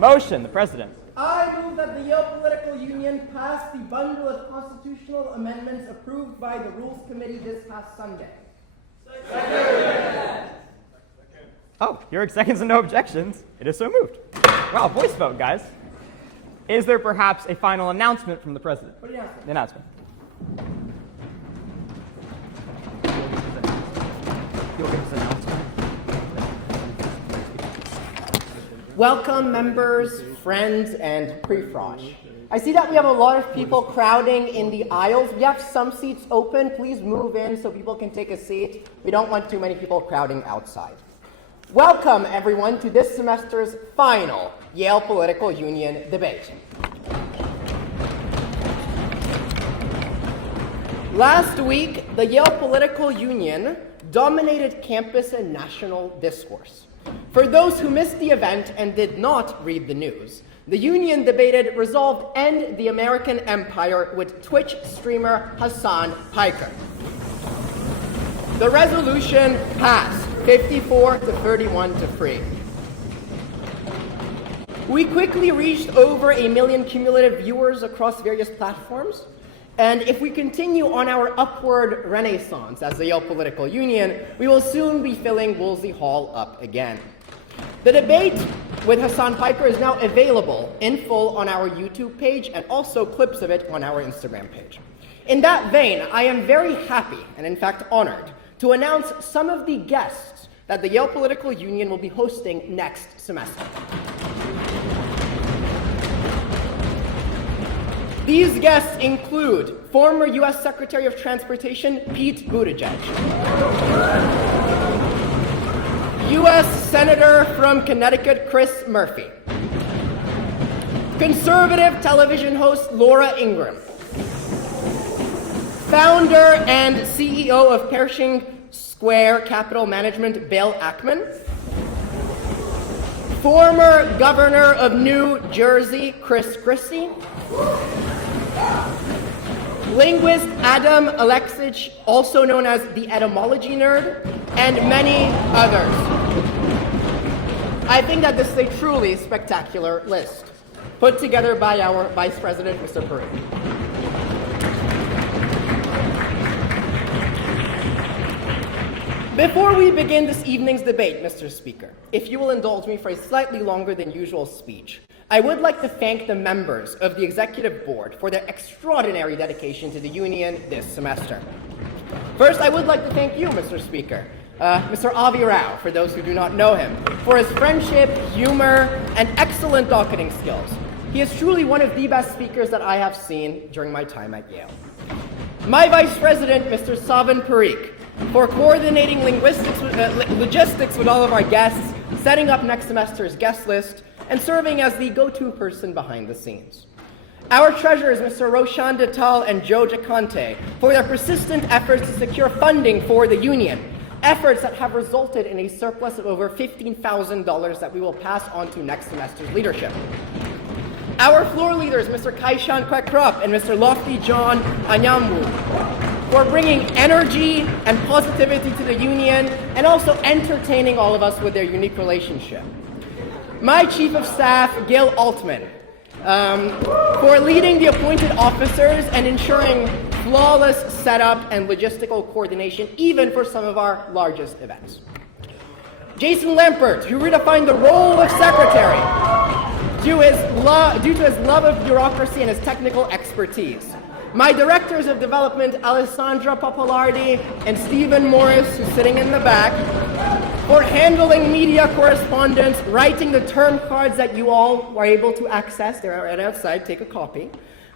Motion, the President. I move that the Yale Political Union pass the bundle of constitutional amendments approved by the Rules Committee this past Sunday. Second. Oh, hearing seconds and no objections, it is so moved. Wow, voice vote, guys. Is there perhaps a final announcement from the President? What announcement? The announcement. Welcome, members, friends, and pre-frosh. I see that we have a lot of people crowding in the aisles. We have some seats open. Please move in so people can take a seat. We don't want too many people crowding outside. Welcome, everyone, to this semester's final Yale Political Union debate. Last week, the Yale Political Union dominated campus and national discourse. For those who missed the event and did not read the news, the Union debated resolved end the American empire with Twitch streamer Hasan Piker. The resolution passed 54 to 31 to 3. We quickly reached over 1 million cumulative viewers across various platforms. And if we continue on our upward renaissance as the Yale Political Union, we will soon be filling Woolsey Hall up again. The debate with Hasan Piker is now available in full on our YouTube page and also clips of it on our Instagram page. In that vein, I am very happy and in fact honored to announce some of the guests that the Yale Political Union will be hosting next semester. These guests include former U.S. Secretary of Transportation Pete Buttigieg, U.S. Senator from Connecticut Chris Murphy, conservative television host Laura Ingraham, founder and CEO of Pershing Square Capital Management Bill Ackman, former governor of New Jersey Chris Christie, linguist Adam Alexic, also known as the etymology nerd, and many others. I think that this is a truly spectacular list, put together by our Vice President, Mr. Parikh. Before we begin this evening's debate, Mr. Speaker, if you will indulge me for a slightly longer than usual speech, I would like to thank the members of the Executive Board for their extraordinary dedication to the Union this semester. First, I would like to thank you, Mr. Speaker, Mr. Avi Rao, for those who do not know him, for his friendship, humor, and excellent docketing skills. He is truly one of the best speakers that I have seen during my time at Yale. My Vice President, Mr. Savan Parikh, for coordinating logistics with all of our guests, setting up next semester's guest list, and serving as the go-to person behind the scenes. Our treasurers, Mr. Roshan Dattal and Joe Giaconte, for their persistent efforts to secure funding for the Union, efforts that have resulted in a surplus of over $15,000 that we will pass on to next semester's leadership. Our floor leaders, Mr. Kaishan Kwekrop and Mr. Lofty John Anyamwu, for bringing energy and positivity to the Union and also entertaining all of us with their unique relationship. My Chief of Staff, Gil Altman, for leading the appointed officers and ensuring flawless setup and logistical coordination, even for some of our largest events. Jason Lampert, who redefined the role of secretary due to his love of bureaucracy and his technical expertise. My directors of development, Alessandra Papalardi and Stephen Morris, who's sitting in the back, for handling media correspondence, writing the term cards that you all were able to access. They're right outside, take a copy.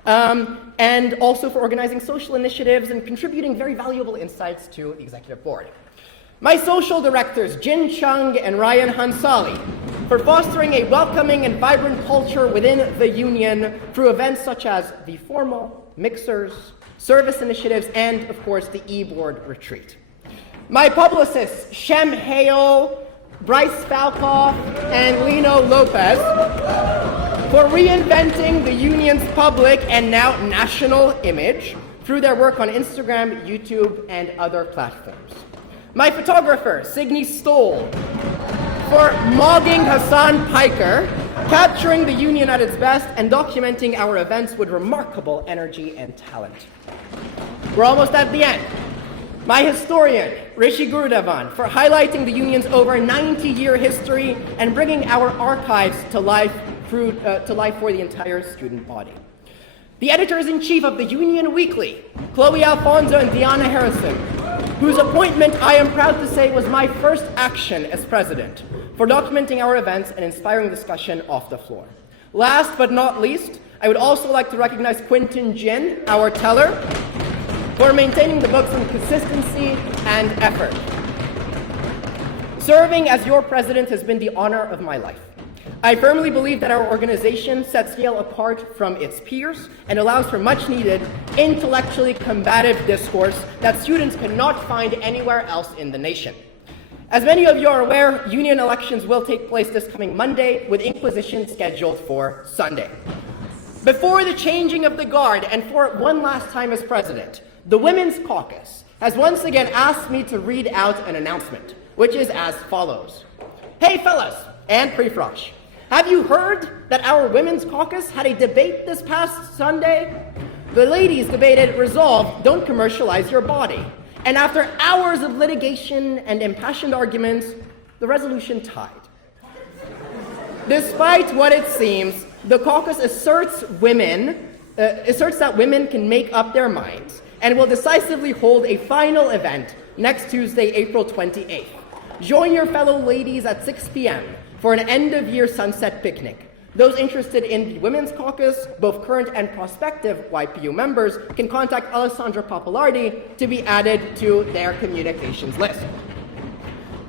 And also for organizing social initiatives and contributing very valuable insights to the executive board. My social directors, Jin Chung and Ryan Hansali, for fostering a welcoming and vibrant culture within the Union through events such as the formal, mixers, service initiatives, and of course the e-board retreat. My publicists, Shem Hale, Bryce Falkoff, and Lino Lopez, for reinventing the Union's public and now national image through their work on Instagram, YouTube, and other platforms. My photographer, Signe Stoll, for mogging Hasan Piker capturing the Union at its best and documenting our events with remarkable energy and talent. We're almost at the end. My historian, Rishi Gurudevan, for highlighting the Union's over 90-year history and bringing our archives to life for the entire student body. The editors-in-chief of the Union Weekly, Chloe Alfonso and Deanna Harrison, whose appointment I am proud to say was my first action as president, for documenting our events and inspiring discussion off the floor. Last but not least, I would also like to recognize Quentin Jin, our teller, for maintaining the books in consistency and effort. Serving as your president has been the honor of my life. I firmly believe that our organization sets Yale apart from its peers and allows for much-needed, intellectually combative discourse that students cannot find anywhere else in the nation. As many of you are aware, union elections will take place this coming Monday, with inquisition scheduled for Sunday. Before the changing of the guard and for one last time as president, the Women's Caucus has once again asked me to read out an announcement, which is as follows. Hey fellas, and Prefrosh, have you heard that our Women's Caucus had a debate this past Sunday? The ladies debated Resolve, Don't Commercialize Your Body. And after hours of litigation and impassioned arguments, the resolution tied. Despite what it seems, the caucus asserts that women can make up their minds and will decisively hold a final event next Tuesday, April 28th. Join your fellow ladies at 6 p.m. for an end-of-year sunset picnic. Those interested in the Women's Caucus, both current and prospective YPU members, can contact Alessandra Papalardi to be added to their communications list.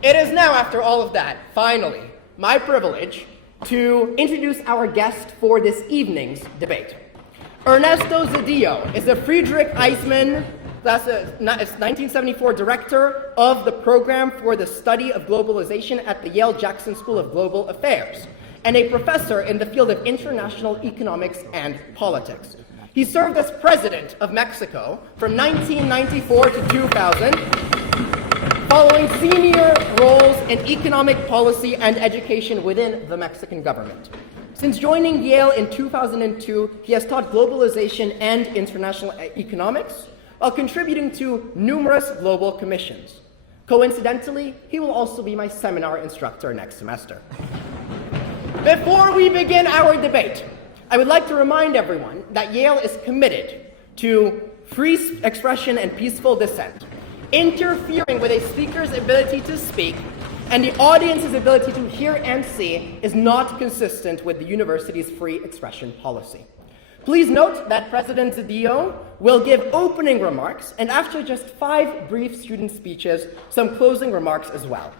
It is now, after all of that, finally, my privilege to introduce our guest for this evening's debate. Ernesto Zedillo is the Friedrich Eismann, that's a 1974 director of the Program for the Study of Globalization at the Yale Jackson School of Global Affairs, and a professor in the field of international economics and politics. He served as president of Mexico from 1994 to 2000, following senior roles in economic policy and education within the Mexican government. Since joining Yale in 2002, he has taught globalization and international economics, while contributing to numerous global commissions. Coincidentally, he will also be my seminar instructor next semester. Before we begin our debate, I would like to remind everyone that Yale is committed to free expression and peaceful dissent. Interfering with a speaker's ability to speak and the audience's ability to hear and see is not consistent with the university's free expression policy. Please note that President Zedillo will give opening remarks, and after just 5 brief student speeches, some closing remarks as well.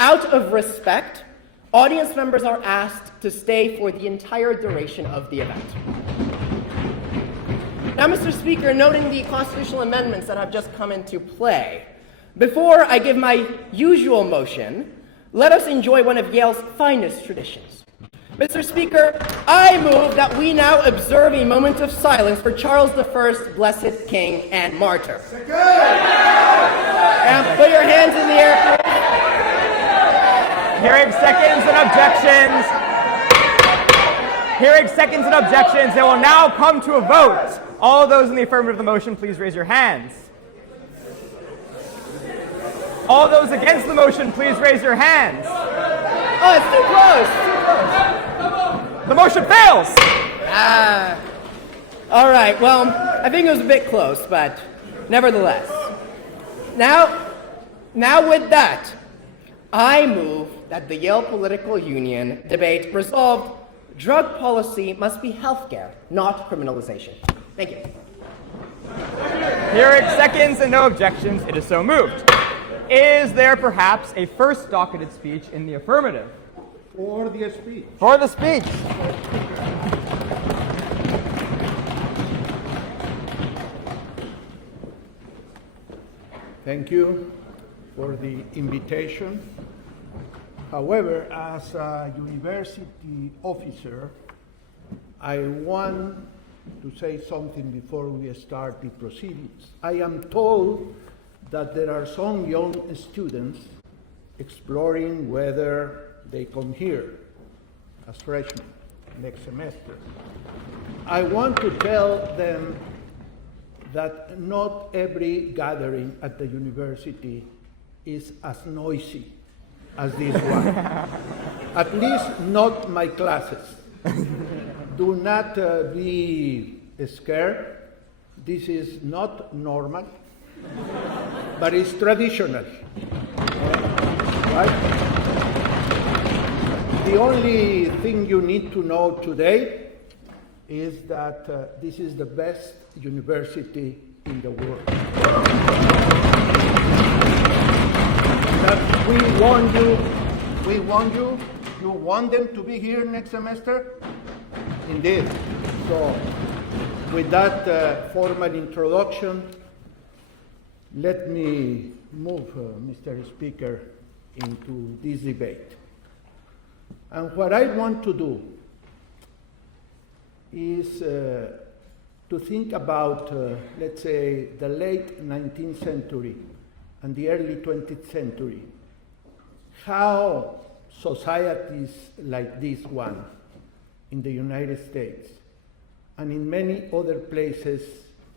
Out of respect, audience members are asked to stay for the entire duration of the event. Now, Mr. Speaker, noting the constitutional amendments that have just come into play, before I give my usual motion, let us enjoy one of Yale's finest traditions. Mr. Speaker, I move that we now observe a moment of silence for Charles I, blessed king and martyr. And put your hands in the air, please. Hearing seconds and objections, it will now come to a vote. All those in the affirmative of the motion, please raise your hands. All those against the motion, please raise your hands. Oh, it's too close. The motion fails. All right, well, I think it was a bit close, but nevertheless. Now with that, I move that the Yale Political Union debate resolved drug policy must be healthcare, not criminalization. Thank you. Hearing seconds and no objections, it is so moved. Is there perhaps a first docketed speech in the affirmative? For the speech. For the speech. Thank you for the invitation. However, as a university officer, I want to say something before we start the proceedings. I am told that there are some young students exploring whether they come here. as freshmen next semester. I want to tell them that not every gathering at the university is as noisy as this one. At least not my classes. Do not be scared. This is not normal, but it's traditional. Right? The only thing you need to know today is that this is the best university in the world. That we want you. You want them to be here next semester? Indeed. So, with that formal introduction, let me move, Mr. Speaker, into this debate. And what I want to do is to think about, let's say, the late 19th century and the early 20th century, how societies like this one in the United States and in many other places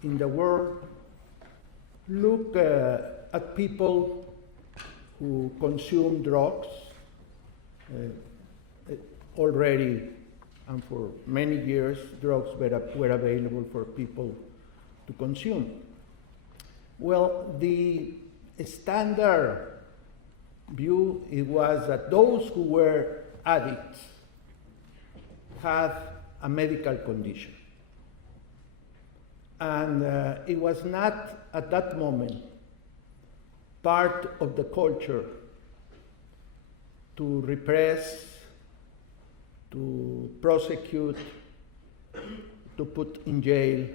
in the world look at people who consume drugs already, and for many years drugs were available for people to consume. Well, the standard view it was that those who were addicts had a medical condition. And it was not at that moment part of the culture to repress, to prosecute, to put in jail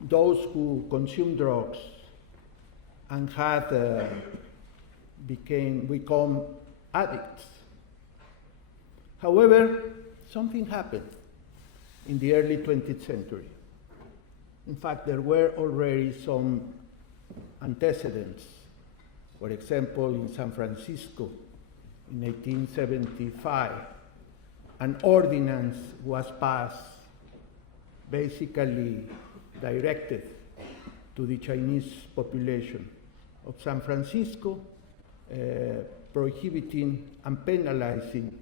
those who consume drugs and had become addicts. However, something happened in the early 20th century. In fact, there were already some antecedents. For example, in San Francisco in 1875, an ordinance was passed basically directed to the Chinese population of San Francisco, prohibiting and penalizing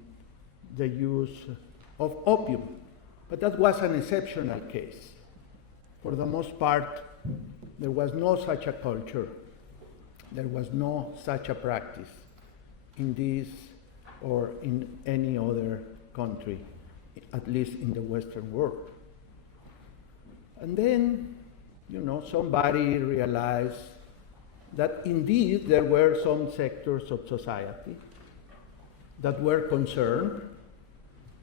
the use of opium. But that was an exceptional case. For the most part, there was no such a culture, there was no such a practice in this or in any other country, at least in the Western world. And then, somebody realized that indeed there were some sectors of society that were concerned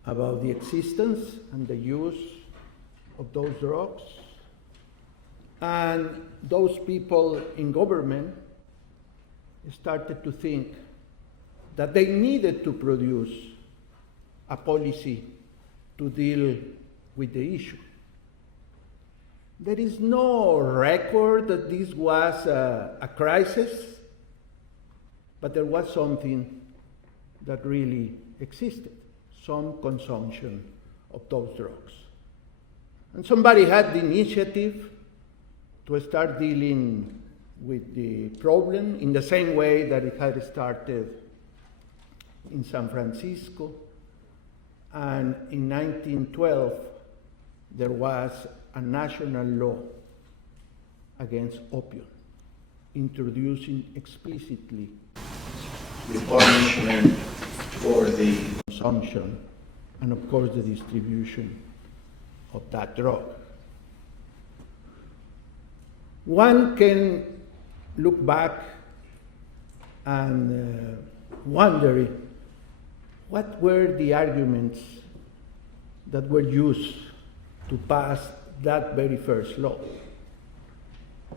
about the existence and the use of those drugs. And those people in government started to think that they needed to produce a policy to deal with the issue. There is no record that this was a crisis, but there was something that really existed, some consumption of those drugs. And somebody had the initiative to start dealing with the problem in the same way that it had started in San Francisco. And in 1912, there was a national law against opium, introducing explicitly the punishment for the consumption and, of course, the distribution of that drug. One can look back and wonder what were the arguments that were used to pass that very first law.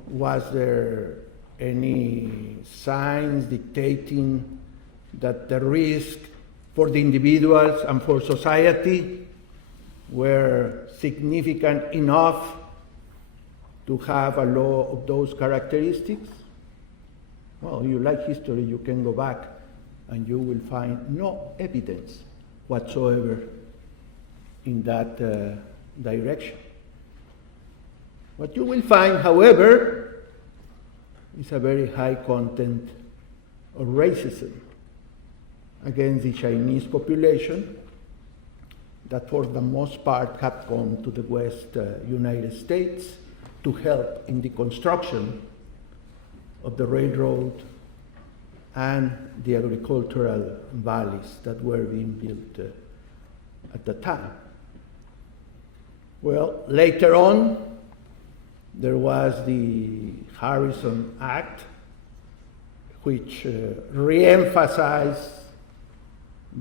Was there any signs dictating that the risk for the individuals and for society were significant enough to have a law of those characteristics? Well, you like history, you can go back and you will find no evidence whatsoever in that direction. What you will find, however, is a very high content of racism against the Chinese population that for the most part have come to the West United States to help in the construction of the railroad and the agricultural valleys that were being built at the time. Well, later on, there was the Harrison Act, which re-emphasized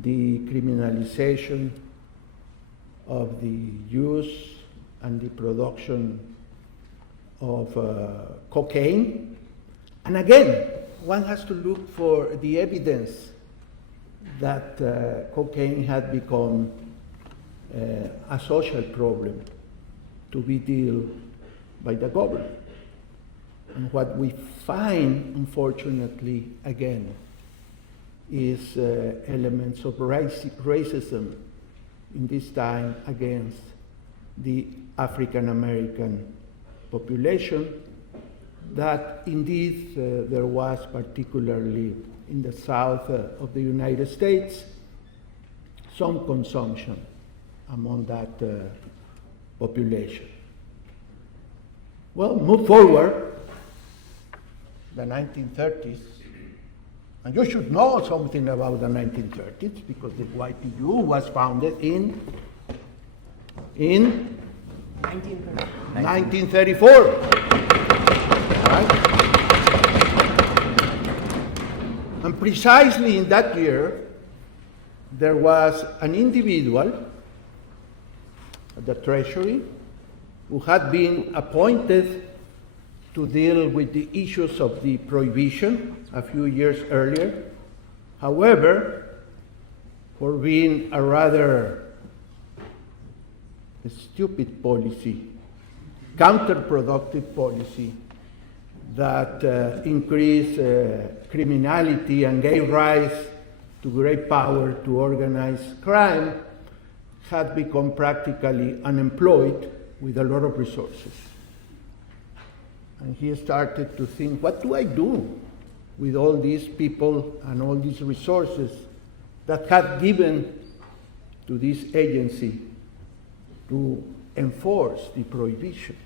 the criminalization of the use and the production of cocaine. And again, one has to look for the evidence that cocaine had become a social problem to be dealt by the government. And what we find, unfortunately, again, is elements of racism in this time against the African American population that indeed there was, particularly in the south of the United States, some consumption among that population. Well, move forward, the 1930s, and you should know something about the 1930s because the YPU was founded in 1934. Right? And precisely in that year, there was an individual at the Treasury who had been appointed to deal with the issues of the prohibition a few years earlier. However, for being a rather stupid policy, counterproductive policy that increased criminality and gave rise to great power to organized crime, had become practically unemployed with a lot of resources. And he started to think, what do I do with all these people and all these resources that have given to this agency to enforce the prohibition?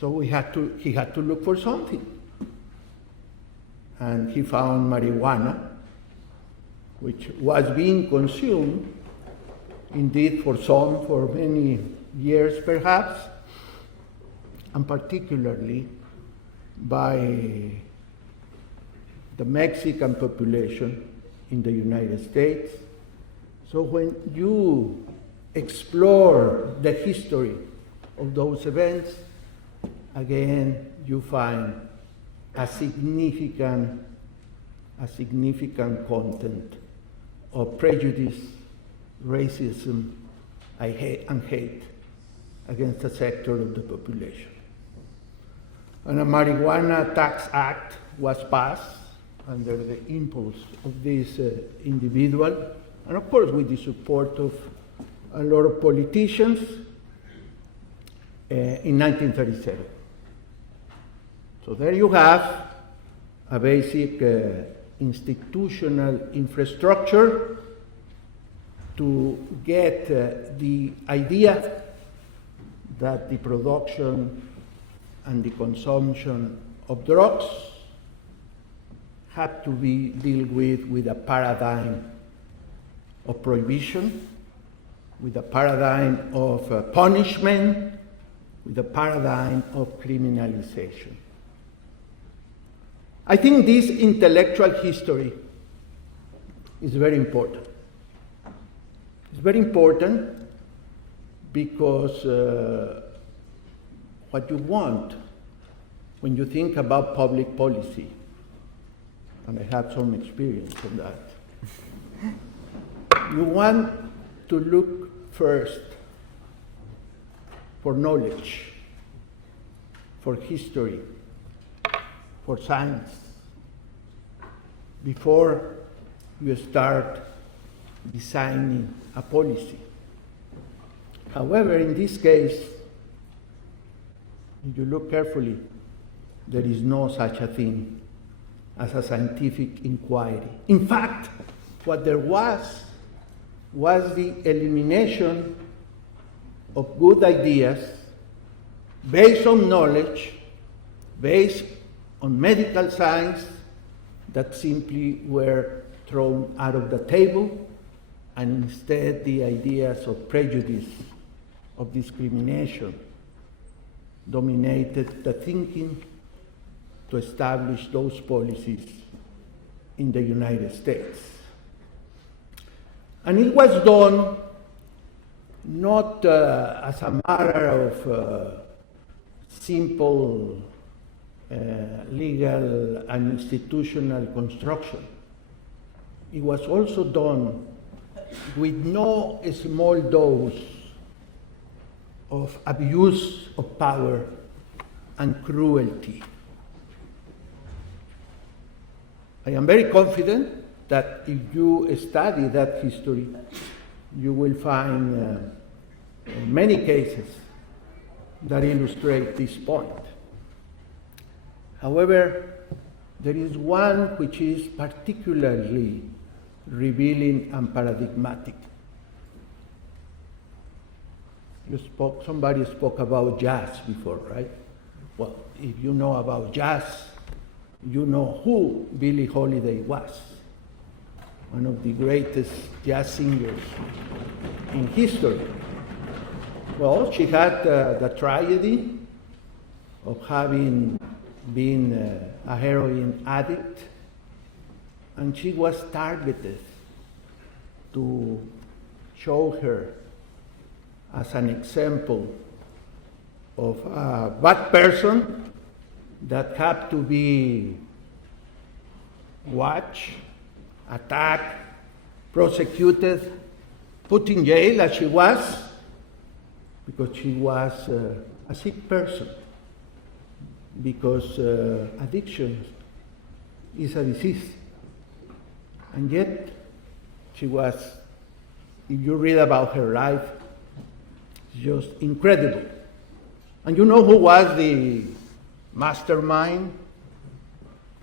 So he had to look for something. And he found marijuana, which was being consumed, indeed for many years perhaps, and particularly by the Mexican population in the United States. So when you explore the history of those events, again, you find a significant content of prejudice, racism, and hate against a sector of the population. And a Marijuana Tax Act was passed under the impulse of this individual, and of course with the support of a lot of politicians in 1937. So there you have a basic institutional infrastructure to get the idea that the production and the consumption of drugs had to be dealt with a paradigm of prohibition, with a paradigm of punishment, with a paradigm of criminalization. I think this intellectual history is very important. It's very important because what you want when you think about public policy, and I have some experience in that, you want to look first for knowledge, for history, for science, before you start designing a policy. However, in this case, if you look carefully, there is no such a thing as a scientific inquiry. In fact, what there was the elimination of good ideas based on knowledge, based on medical science, that simply were thrown out of the table, and instead the ideas of prejudice, of discrimination, dominated the thinking to establish those policies in the United States. And it was done not as a matter of simple legal and institutional construction. It was also done with no small dose of abuse of power and cruelty. I am very confident that if you study that history, you will find many cases that illustrate this point. However, there is one which is particularly revealing and paradigmatic. Somebody spoke about jazz before, right? Well, if you know about jazz, you know who Billie Holiday was, one of the greatest jazz singers in history. Well, she had the tragedy of having been a heroin addict, and she was targeted to show her as an example of a bad person that had to be watched, attacked, prosecuted, put in jail as she was, because she was a sick person, because addiction is a disease. And yet, she was, if you read about her life, just incredible. And you know who was the mastermind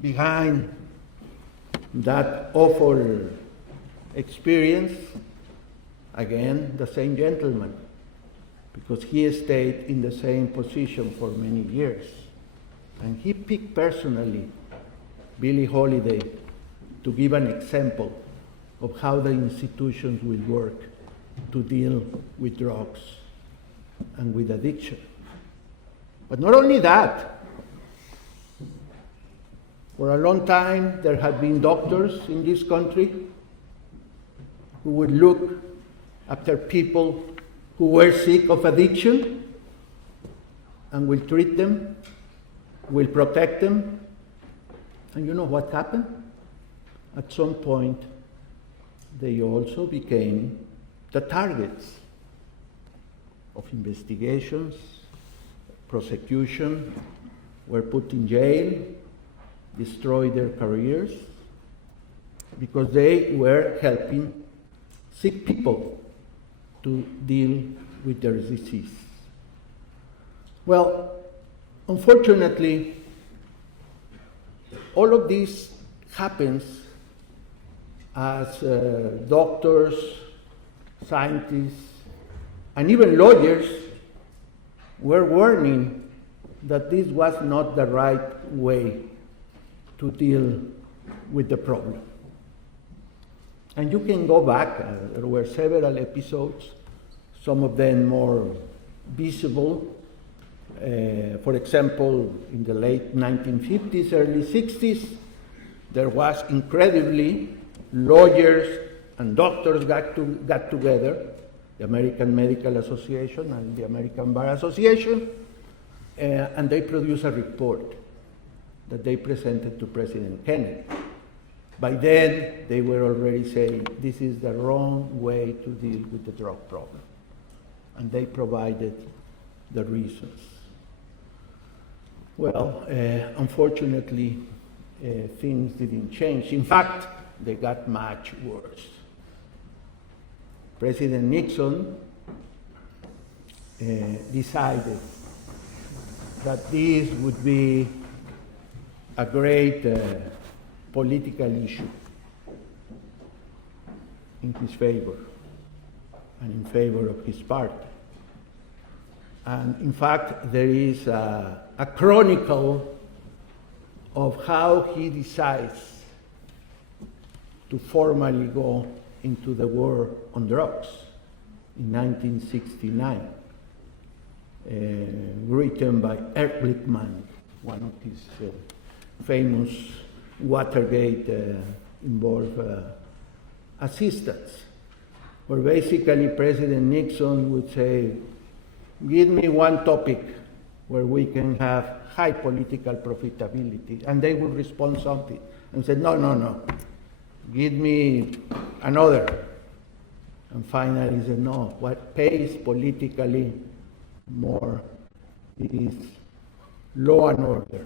behind that awful experience? Again, the same gentleman, because he stayed in the same position for many years. And he picked personally Billie Holiday to give an example of how the institutions will work to deal with drugs and with addiction. But not only that, for a long time there had been doctors in this country who would look after people who were sick of addiction and will treat them, will protect them. And you know what happened? At some point, they also became the targets of investigations, prosecution, were put in jail, destroyed their careers, because they were helping sick people to deal with their disease. Well, unfortunately, all of this happens as doctors, scientists, and even lawyers were warning that this was not the right way to deal with the problem. And you can go back, there were several episodes, some of them more visible. For example, in the late 1950s, early 60s, there was incredibly lawyers and doctors got together, the American Medical Association and the American Bar Association, and they produced a report that they presented to President Kennedy. By then, they were already saying this is the wrong way to deal with the drug problem. And they provided the reasons. Well, unfortunately, things didn't change. In fact, they got much worse. President Nixon decided that this would be a great political issue in his favor and in favor of his party. And in fact, there is a chronicle of how he decides to formally go into the war on drugs in 1969, written by Ehrlichman, one of his famous Watergate involved assistants, where basically President Nixon would say, give me one topic where we can have high political profitability, and they would respond something and say, no, no, no, give me another. And finally said, no, what pays politically more is law and order.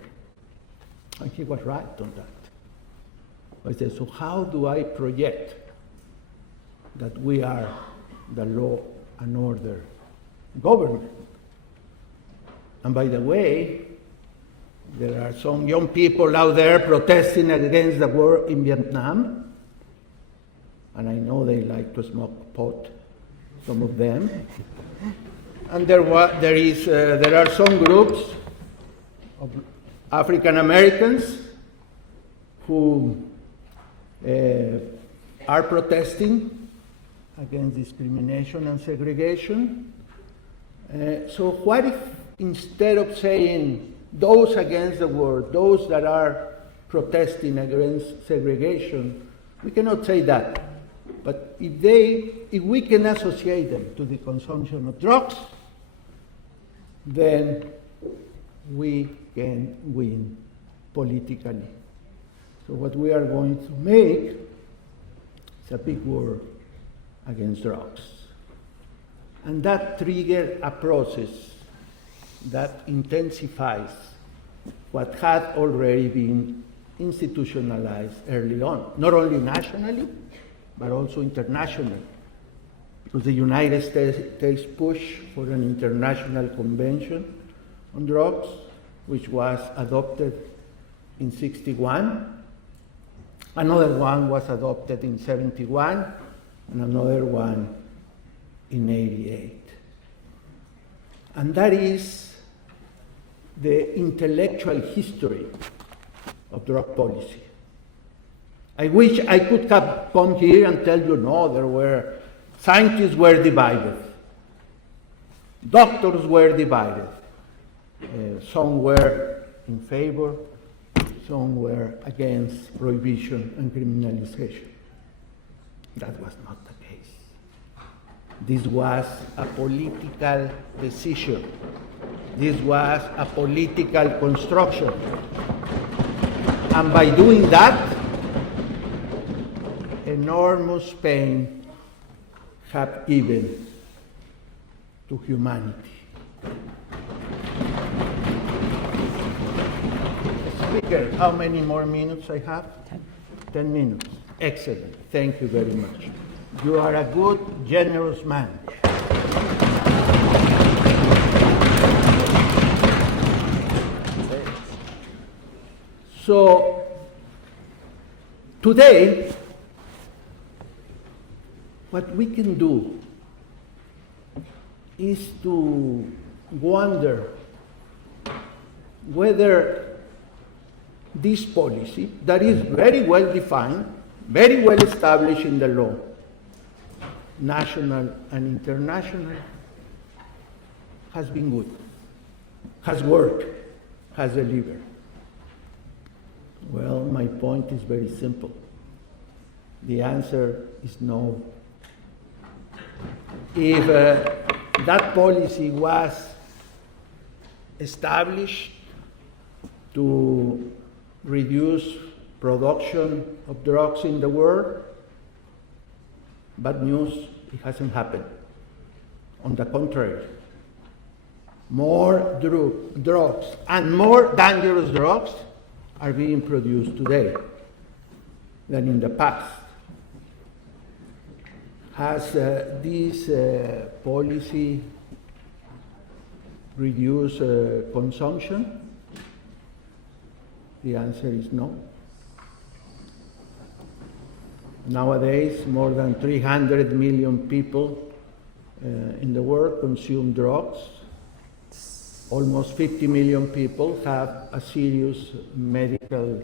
And he was right on that. I said, so how do I project that we are the law and order government? And by the way, there are some young people out there protesting against the war in Vietnam, and I know they like to smoke pot, some of them. And there are some groups of African Americans who are protesting against discrimination and segregation. So what if instead of saying those against the war, those that are protesting against segregation, we cannot say that. But if we can associate them to the consumption of drugs, then we can win politically. So what we are going to make is a big war against drugs. And that triggers a process that intensifies what had already been institutionalized early on, not only nationally, but also internationally. Because the United States pushed for an international convention on drugs, which was adopted in 61. Another one was adopted in 71, and another one in 88. And that is the intellectual history of drug policy. I wish I could have come here and tell you, no, scientists were divided. Doctors were divided. Some were in favor, some were against prohibition and criminalization. That was not the case. This was a political decision. This was a political construction. And by doing that, enormous pain have given to humanity. Speaker, how many more minutes I have? 10 minutes. Excellent. Thank you very much. You are a good, generous man. So, today, what we can do is to wonder whether this policy, that is very well defined, very well established in the law, national and international, has been good, has worked, has delivered. Well, my point is very simple. The answer is no. If that policy was established to reduce production of drugs in the world, bad news, it hasn't happened. On the contrary, more drugs and more dangerous drugs are being produced today than in the past. Has this policy reduced consumption? The answer is no. Nowadays, more than 300 million people in the world consume drugs. Almost 50 million people have a serious medical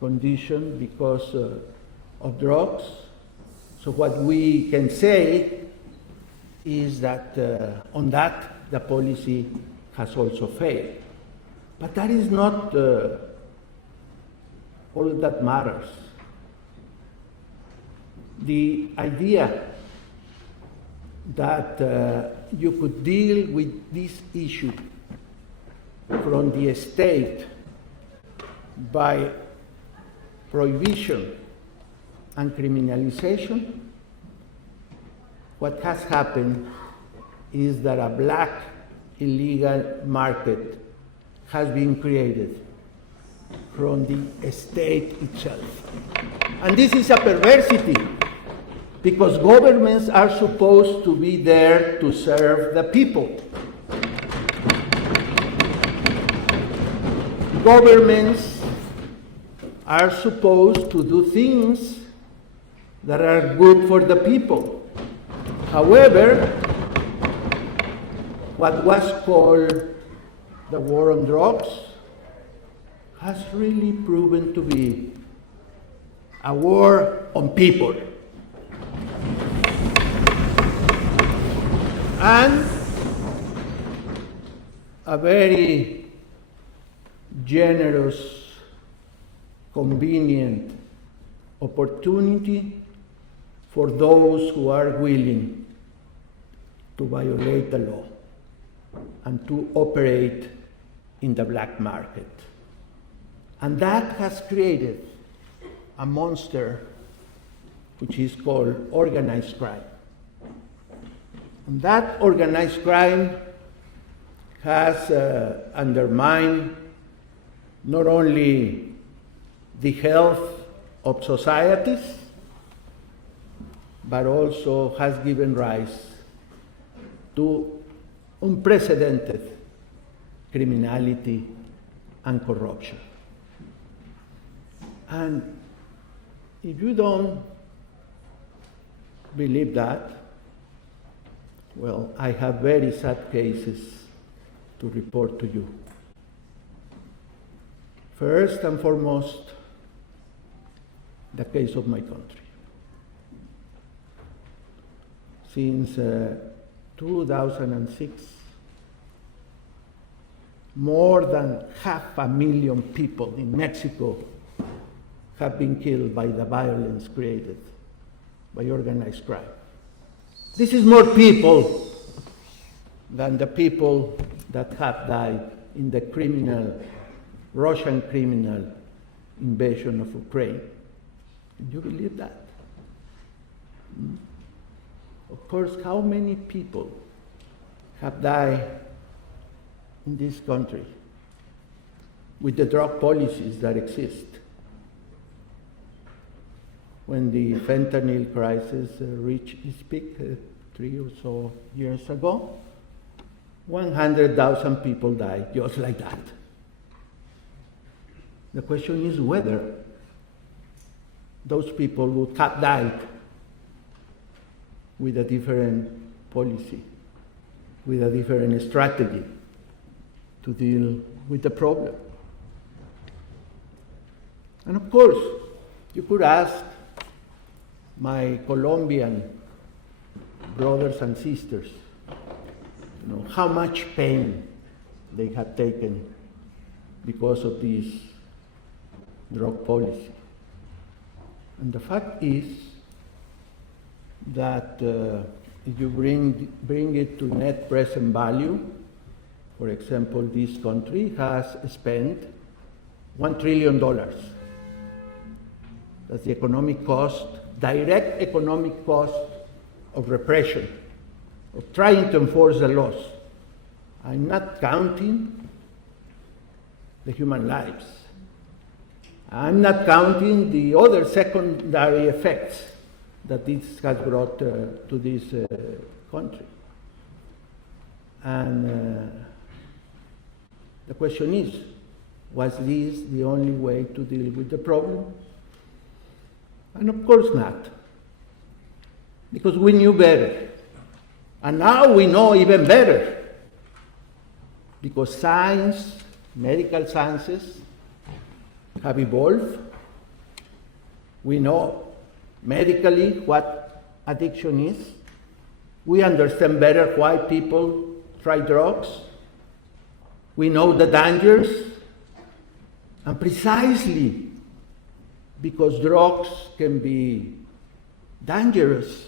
condition because of drugs. So what we can say is that on that, the policy has also failed. But that is not all that matters. The idea that you could deal with this issue from the state by prohibition and criminalization, what has happened is that a black illegal market has been created from the state itself. And this is a perversity, because governments are supposed to be there to serve the people. Governments are supposed to do things that are good for the people. However, what was called the war on drugs has really proven to be a war on people. And a very generous, convenient opportunity for those who are willing to violate the law and to operate in the black market. And that has created a monster which is called organized crime. And that organized crime has undermined not only the health of societies, but also has given rise to unprecedented criminality and corruption. And if you don't believe that, well, I have very sad cases to report to you. First and foremost, the case of my country. Since 2006, more than 500,000 people in Mexico have been killed by the violence created by organized crime. This is more people than the people that have died in the Russian criminal invasion of Ukraine. Can you believe that? Of course, how many people have died in this country with the drug policies that exist? When the fentanyl crisis reached its peak 3 or so years ago, 100,000 people died just like that. The question is whether those people would have died with a different policy, with a different strategy to deal with the problem. And of course, you could ask my Colombian brothers and sisters, how much pain they have taken because of this drug policy. And the fact is that if you bring it to net present value, for example, this country has spent $1 trillion. That's the economic cost, direct economic cost of repression, of trying to enforce the laws. I'm not counting the human lives. I'm not counting the other secondary effects that this has brought to this country. And the question is, was this the only way to deal with the problem? And of course not, because we knew better. And now we know even better, because science, medical sciences, have evolved. We know medically what addiction is. We understand better why people try drugs. We know the dangers. And precisely because drugs can be dangerous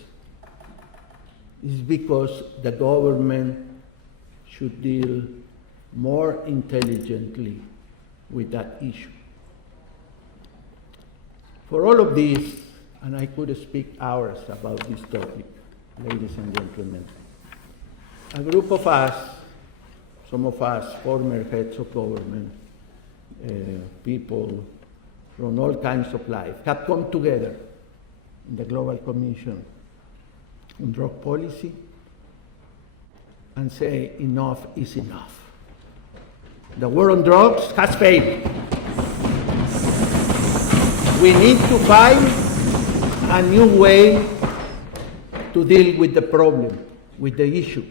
is because the government should deal more intelligently with that issue. For all of this, and I could speak hours about this topic, ladies and gentlemen, a group of us, some of us former heads of government, people from all kinds of life, have come together in the Global Commission on Drug Policy and say enough is enough. The war on drugs has failed. We need to find a new way to deal with the problem, with the issue.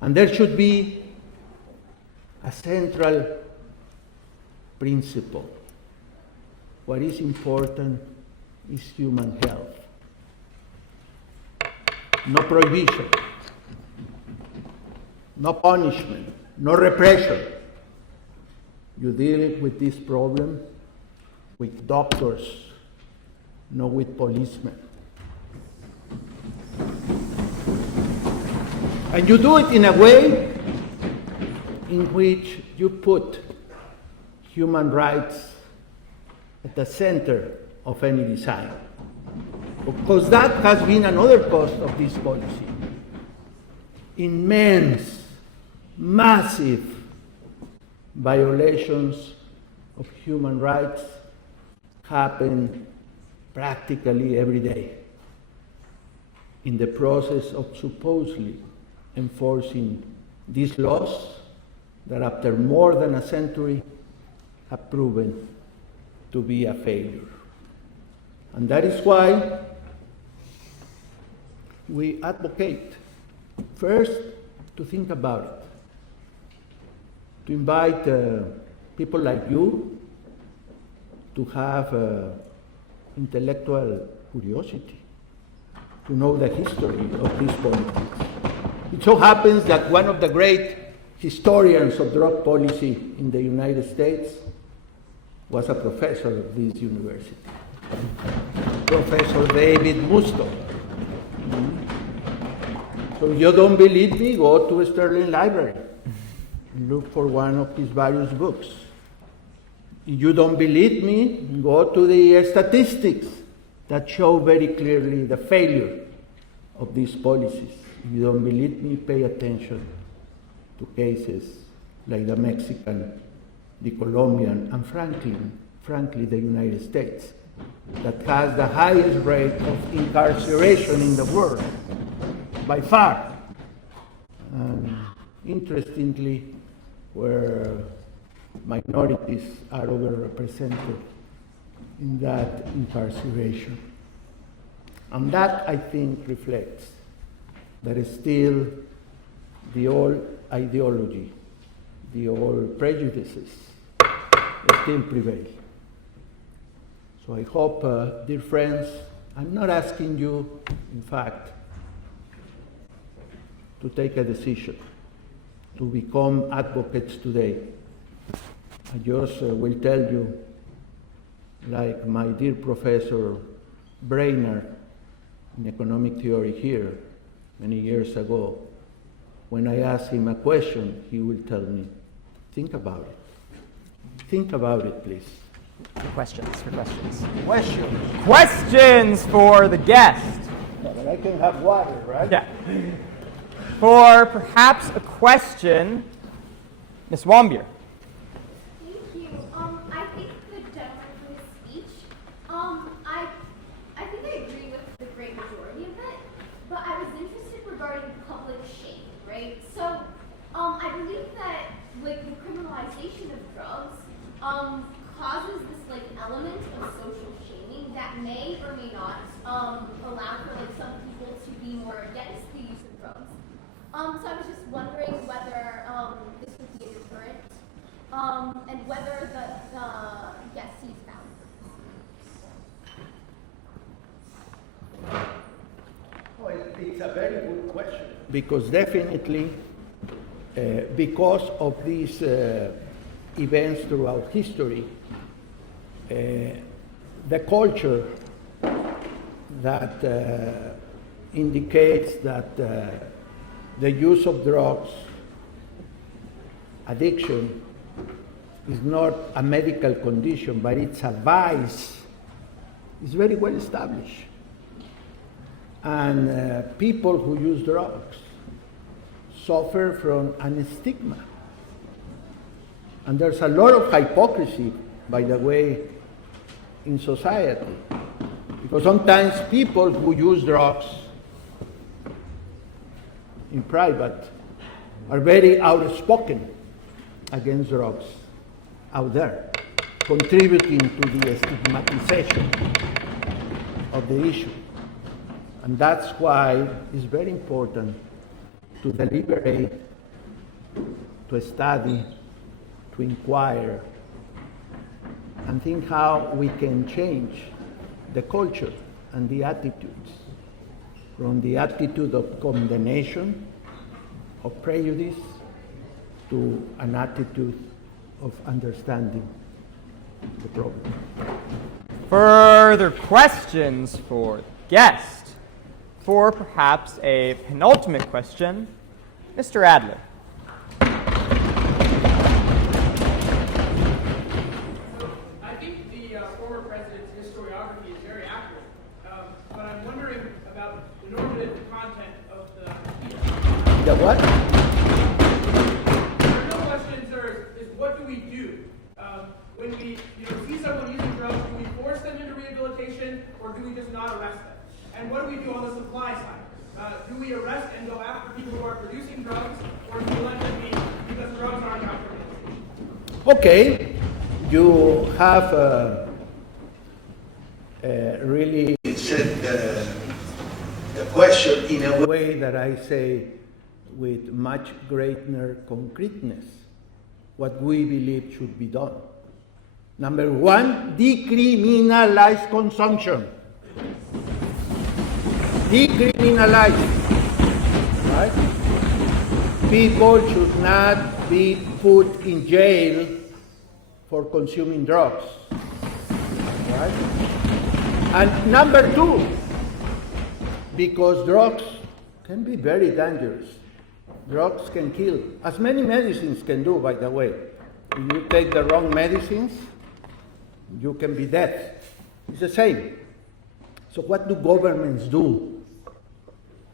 And there should be a central principle. What is important is human health. No prohibition, no punishment, no repression. You deal with this problem with doctors, not with policemen. And you do it in a way in which you put human rights at the center of any design. Because that has been another cost of this policy. Immense, massive violations of human rights happen practically every day in the process of supposedly enforcing these laws that after more than a century have proven to be a failure. And that is why we advocate, first, to think about it, to invite people like you to have intellectual curiosity, to know the history of this politics. It so happens that one of the great historians of drug policy in the United States was a professor of this university, Professor David Musto. So if you don't believe me, go to Sterling Library and look for one of his various books. If you don't believe me, go to the statistics that show very clearly the failure of these policies. If you don't believe me, pay attention to cases like the Mexican, the Colombian, and frankly, the United States, that has the highest rate of incarceration in the world, by far. Interestingly, where minorities are overrepresented in that incarceration. And that, I think, reflects that still the old ideology, the old prejudices still prevail. So I hope, dear friends, I'm not asking you, in fact, to take a decision, to become advocates today. I just will tell you, like my dear Professor Brainerd in economic theory here many years ago, when I ask him a question, he will tell me, think about it. Think about it, please. Questions. Questions. Questions for the guest. Yeah, but I can have water, right? Yeah. For perhaps a question, Ms. Wambier. Thank you. I think the gentleman for his speech, I think I agree with the believe that like the criminalization of drugs causes this like element of social shaming that may or may not allow for like some people to be more against the use of drugs. So I was just wondering whether this would be a deterrent and whether the yes, he's found. Well, it's a very good question. Because definitely, because of these events throughout history, the culture that indicates that the use of drugs, addiction, is not a medical condition, but it's a vice, is very well established. And people who use drugs suffer from an stigma. And there's a lot of hypocrisy, by the way, in society. Because sometimes people who use drugs in private are very outspoken against drugs out there, contributing to the stigmatization of the issue. And that's why it's very important to deliberate, to study, to inquire, and think how we can change the culture and the attitudes from the attitude of condemnation, of prejudice, to an attitude of understanding the problem. Further questions for the guest? For perhaps a penultimate question, Mr. Adler. I think the former president's historiography is very accurate, but I'm wondering about the normative content of the piece. The what? The real question, sir, is what do we do when we see someone using drugs? Do we force them into rehabilitation, or do we just not arrest them? And what do we do on the supply side? Do we arrest and go after people who are producing drugs, or do we let them be because drugs aren't out for Okay, you have really said the question in a way that I say with much greater concreteness what we believe should be done. Number one, decriminalize consumption. Decriminalize, right? People should not be put in jail for consuming drugs, right? And number two, because drugs can be very dangerous. Drugs can kill, as many medicines can do, by the way. If you take the wrong medicines, you can be dead. It's the same. So what do governments do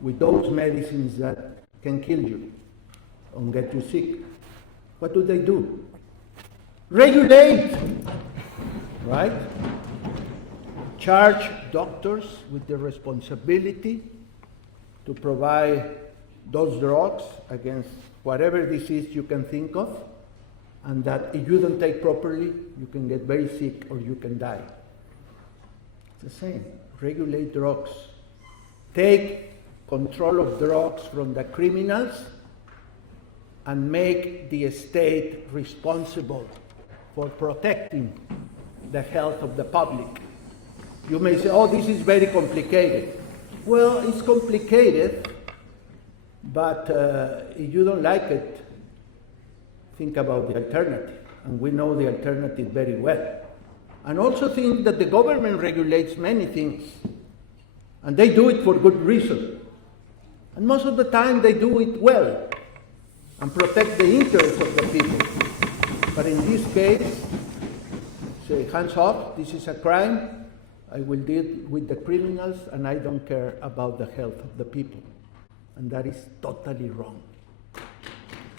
with those medicines that can kill you and get you sick? What do they do? Regulate, right? Charge doctors with the responsibility to provide those drugs against whatever disease you can think of, and that if you don't take properly, you can get very sick or you can die. It's the same. Regulate drugs. Take control of drugs from the criminals and make the state responsible for protecting the health of the public. You may say, oh, this is very complicated. Well, it's complicated, but if you don't like it, think about the alternative. And we know the alternative very well. And also think that the government regulates many things. And they do it for good reason. And most of the time they do it well and protect the interests of the people. But in this case, say, hands off, this is a crime. I will deal with the criminals and I don't care about the health of the people. And that is totally wrong.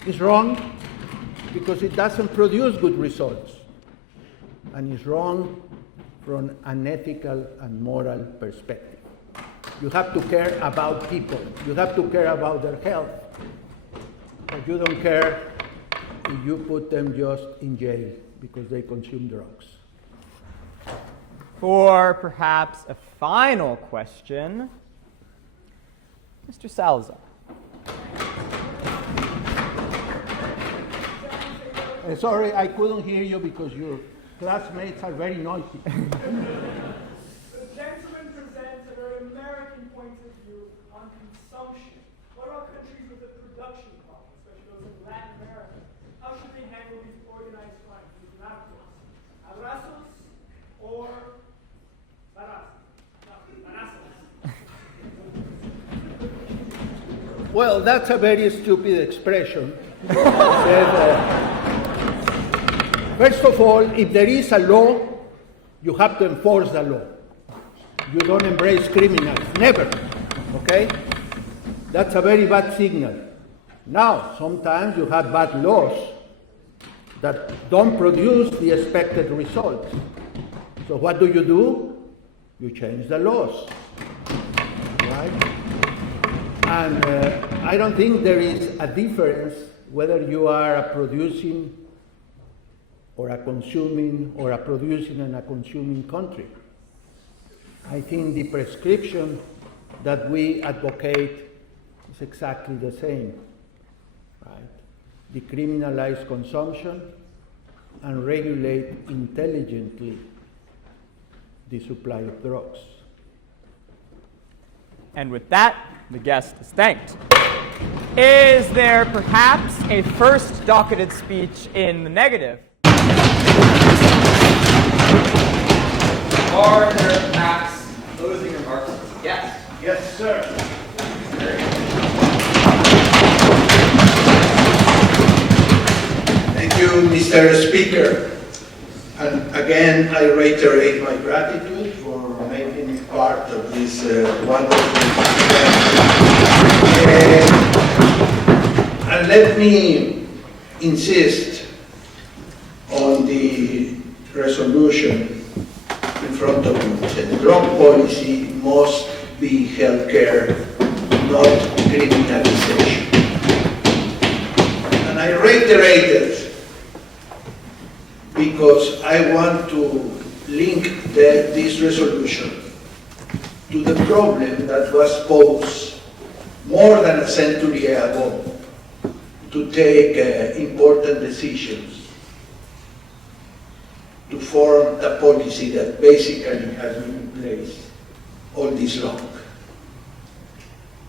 It's wrong because it doesn't produce good results. And it's wrong from an ethical and moral perspective. You have to care about people. You have to care about their health. But you don't care if you put them just in jail because they consume drugs. For perhaps a final question, Mr. Salazar. Sorry, I couldn't hear you because your classmates are very noisy. The gentleman presents a very American point of view on consumption. What about countries with a production problem, especially those in Latin America? How should they handle these organized crimes, these narcos? Abrazos or Well, that's a very stupid expression. First of all, if there is a law, you have to enforce the law. You don't embrace criminals, never, okay? That's a very bad signal. Now, sometimes you have bad laws that don't produce the expected results. So what do? You change the laws, right? And I don't think there is a difference whether you are a producing or a consuming or a producing and a consuming country. I think the prescription that we advocate is exactly the same, right? Decriminalize consumption and regulate intelligently the supply of drugs. And with that, the guest is thanked. Is there perhaps a first docketed speech in the negative? Are there perhaps closing remarks? Yes. Yes, sir. Thank you, Mr. Speaker. And again, I reiterate my gratitude for making me part of this wonderful event. And let me insist on the resolution in front of you. The drug policy must be healthcare, not criminalization. And I reiterate it because I want to link this resolution to the problem that was posed more than a century ago to take important decisions to form a policy that basically has been in place all this long.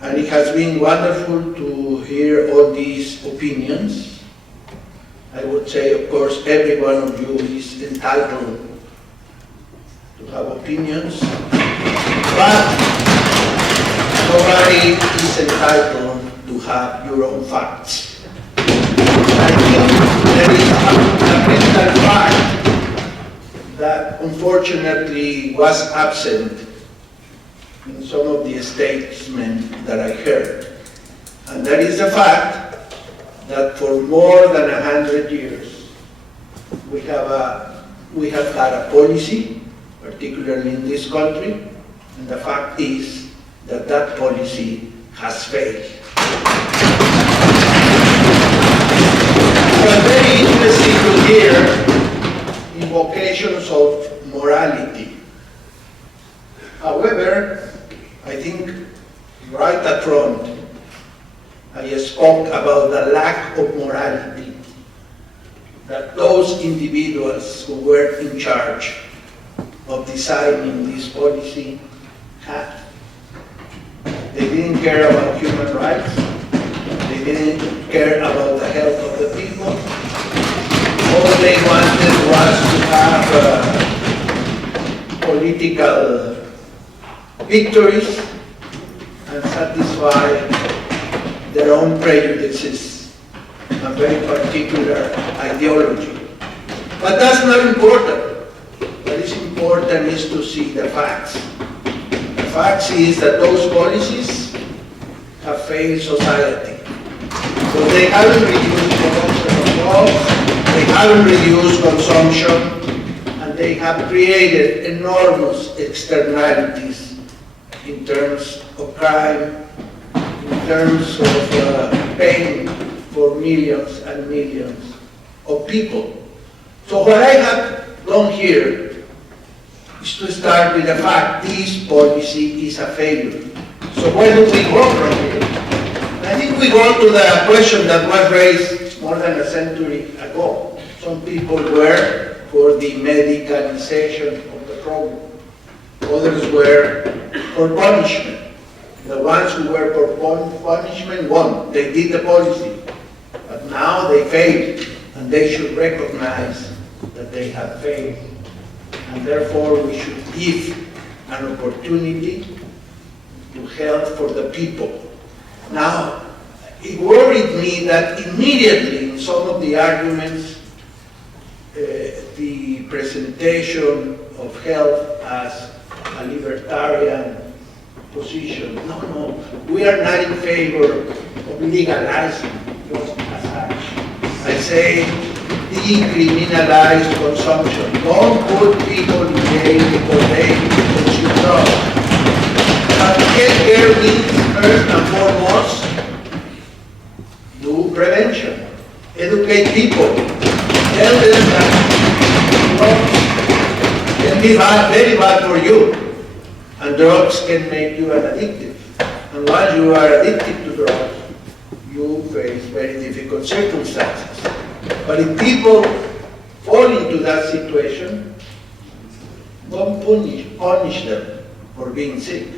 And it has been wonderful to hear all these opinions. I would say, of course, every one of you is entitled to have opinions, but nobody is entitled to have your own facts. I think there is a fundamental fact that unfortunately was absent in some of the statements that I heard. And that is the fact that for more than 100 years, we have had a policy, particularly in this country, and the fact is that that policy has failed. It was very interesting to hear invocations of morality. However, I think right up front, I spoke about the lack of morality that those individuals who were in charge of designing this policy had. They didn't care about human rights. They didn't care about the health of the people. All they wanted was to have political victories and satisfy their own prejudices and very particular ideology. But that's not important. What is important is to see the facts. The facts is that those policies have failed society. So they haven't reduced production of drugs, they haven't reduced consumption, and they have created enormous externalities in terms of crime, in terms of pain for millions and millions of people. So what I have done here is to start with the fact this policy is a failure. So where do we go from here? I think we go to the question that was raised more than a century ago. Some people were for the medicalization of the problem. Others were for punishment. The ones who were for punishment won. They did the policy. But now they failed, and they should recognize that they have failed. And therefore we should give an opportunity to help for the people. Now, it worried me that immediately in some of the arguments, the presentation of health as a libertarian position. No, we are not in favor of legalizing just as such. I say decriminalize consumption. Don't put people in jail because they consume drugs. But healthcare means first and foremost do prevention. Educate people. Tell them that drugs can be very bad for you. And drugs can make you an addictive. And once you are addicted to drugs, you face very difficult circumstances. But if people fall into that situation, don't punish them for being sick.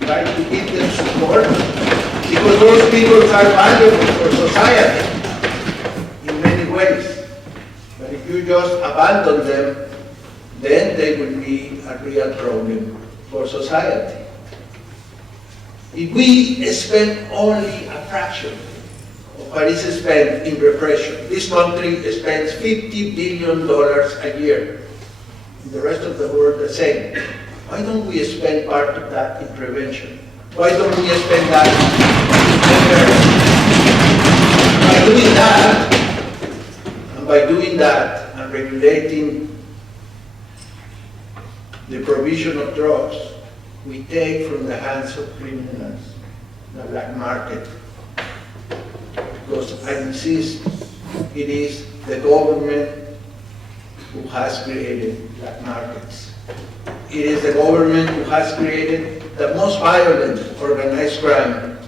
Try to give them support, because those people are valuable for society in many ways. But if you just abandon them, then they will be a real problem for society. If we spend only a fraction of what is spent in repression, this country spends $50 billion a year. In the rest of the world, the same. Why don't we spend part of that in prevention? Why don't we spend that in deterrence? By doing that and regulating the provision of drugs, we take from the hands of criminals the black market. Because I insist, it is the government who has created black markets. It is the government who has created the most violent organized crime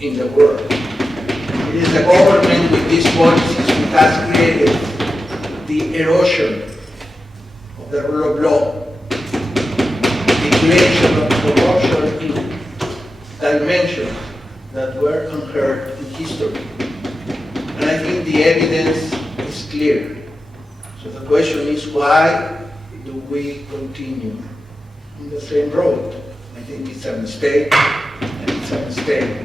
in the world. It is the government with these policies who has created the erosion of the rule of law, the creation of corruption in dimensions that were unheard in history. And I think the evidence is clear. So the question is, why do we continue on the same road? I think it's a mistake, and it's a mistake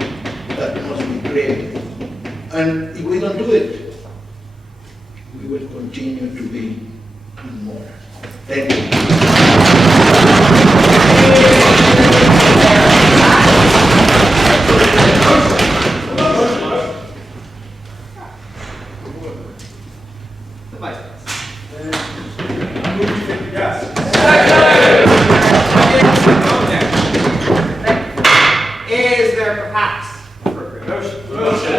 that must be created. And if we don't do it, we will continue to be immoral. Thank you. The Vice President. Is there perhaps a appropriate motion? Motion.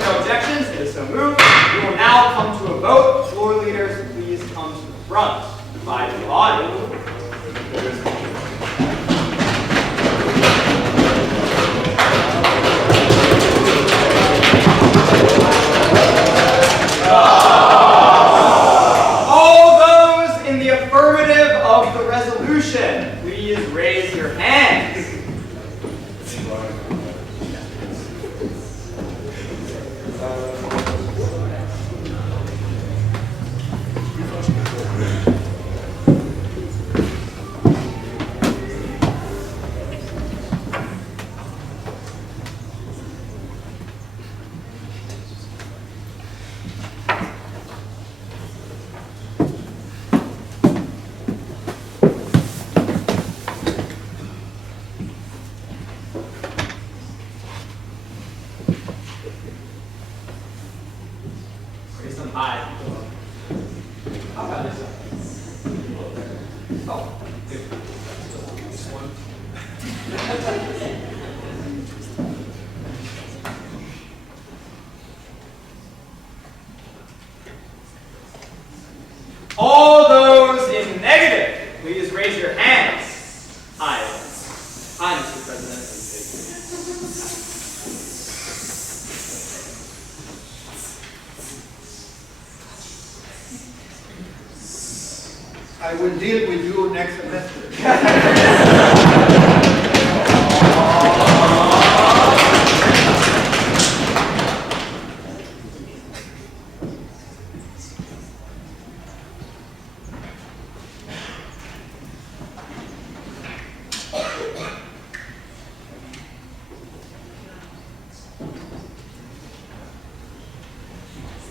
No objections. It is so moved. We will now come to a vote. Floor leaders, please come to the front. By the audience. All those in the affirmative of the resolution, please raise your hands. I will deal with you next semester.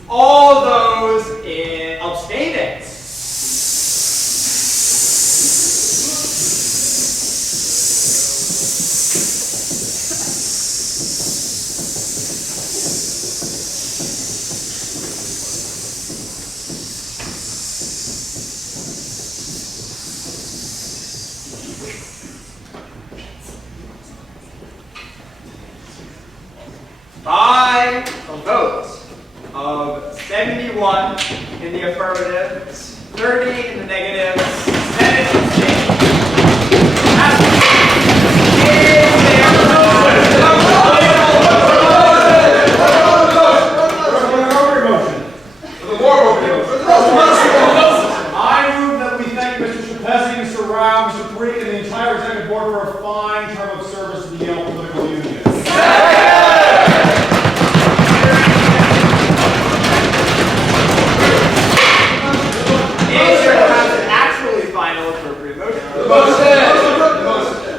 All those in abstaining. By a vote of 71 in the affirmative, 30 in the negative, 7 abstaining. I move that we thank Mr. Shapesi, Mr. Rao, Mr. Parikh, and the entire executive board for a fine term of service to the Yale Political Union. Is there perhaps an actually final appropriate motion? The motion.